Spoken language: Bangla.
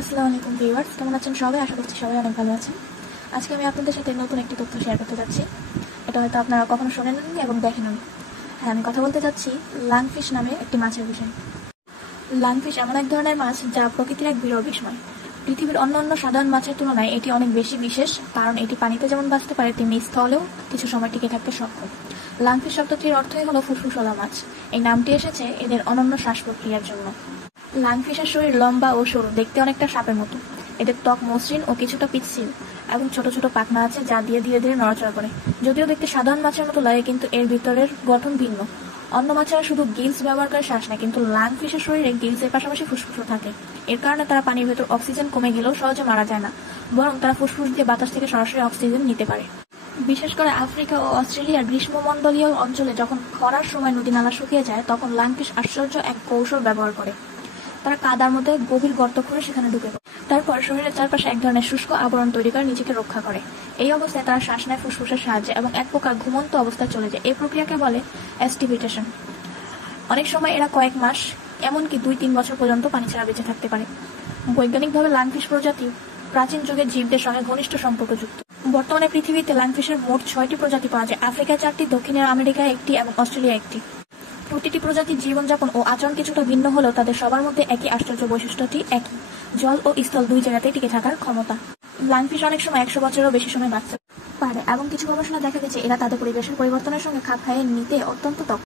আসসালামু আলাইকুম ভিউয়ার্স, কেমন আছেন সবাই? আশা করছি সবাই অনেক ভালো আছেন। আজকে আমি আপনাদের সাথে নতুন একটি তথ্য শেয়ার করতে যাচ্ছি। এটা হয়তো আপনারা কখনো শোনেননি এবং দেখেননি। হ্যাঁ, আমি কথা বলতে যাচ্ছি লাংফিশ নামে একটি মাছের বিষয়। লাংফিশ এমন এক ধরনের মাছ যা প্রকৃতির এক বিরল বিস্ময়। পৃথিবীর অন্যান্য সাধারণ মাছের তুলনায় এটি অনেক বেশি বিশেষ, কারণ এটি পানিতে যেমন বাঁচতে পারে তেমনি স্থলেও কিছু সময় টিকে থাকতে সক্ষম। লাংফিশ শব্দটির অর্থই হলো ফুসফুসওয়ালা মাছ। এই নামটি এসেছে এদের অনন্য শ্বাস প্রক্রিয়ার জন্য। লাংফিশের শরীর লম্বা ও সরু, দেখতে অনেকটা সাপের মতো। এদের ত্বক মসৃণ ও কিছুটা পিচ্ছিল এবং ছোট ছোট পাখনা আছে যা দিয়ে ধীরে ধীরে নড়াচড়া করে। যদিও দেখতে সাধারণ মাছের মতো লাগে, কিন্তু এর ভিতরের গঠন ভিন্ন। অন্য মাছেরা শুধু গিলস ব্যবহার করে শ্বাস নেয়, কিন্তু লাংফিশের শরীরে গিলসের পাশাপাশি ফুসফুসও থাকে। এর কারণে তারা পানির ভেতর অক্সিজেন কমে গেলেও সহজে মারা যায় না, বরং তারা ফুসফুস দিয়ে বাতাস থেকে সরাসরি অক্সিজেন নিতে পারে। বিশেষ করে আফ্রিকা ও অস্ট্রেলিয়ার গ্রীষ্মমণ্ডলীয় অঞ্চলে যখন খরার সময় নদী নালা শুকিয়ে যায়, তখন লাংফিশ আশ্চর্য এক কৌশল ব্যবহার করে। তারা কাদার মধ্যে গভীর গর্ত করে সেখানে ঢুকে পড়ে। তারপর শরীরের চারপাশে এক ধরনের শুষ্ক আবরণ তৈরি করে নিজেকে রক্ষা করে। এই অবস্থায় তারা শ্বাস নেয় ফুসফুসের সাহায্যে এবং এক প্রকার ঘুমন্ত অবস্থায় চলে যায়। এই প্রক্রিয়াকে বলে অ্যাস্টিভিটেশন। অনেক সময় এরা কয়েক মাস, এমনকি 2-3 বছর পর্যন্ত পানি ছাড়া বেঁচে থাকতে পারে। বৈজ্ঞানিকভাবে লাংফিশ প্রজাতি প্রাচীন যুগের জীবদের সঙ্গে ঘনিষ্ঠ সম্পর্কযুক্ত। বর্তমানে পৃথিবীতে লাংফিশের মোট 6টি প্রজাতি পাওয়া যায়। আফ্রিকায় 4টি, দক্ষিণ আমেরিকায় 1টি এবং অস্ট্রেলিয়া 1টি। প্রতিটি প্রজাতির জীবনযাপন ও আচরণ কিছুটা ভিন্ন হলেও তাদের সবার মধ্যে একই আশ্চর্য বৈশিষ্ট্যটি একই: জল ও স্থল দুই জায়গাতেই টিকে থাকার ক্ষমতা। লাংফিশ অনেক সময় 100 বছরেরও বেশি সময় বাঁচতে পারে এবং কিছু গবেষণা দেখা গেছে এরা তাদের পরিবেশের পরিবর্তনের সঙ্গে খাপ খাইয়ে নিতে অত্যন্ত দক্ষ।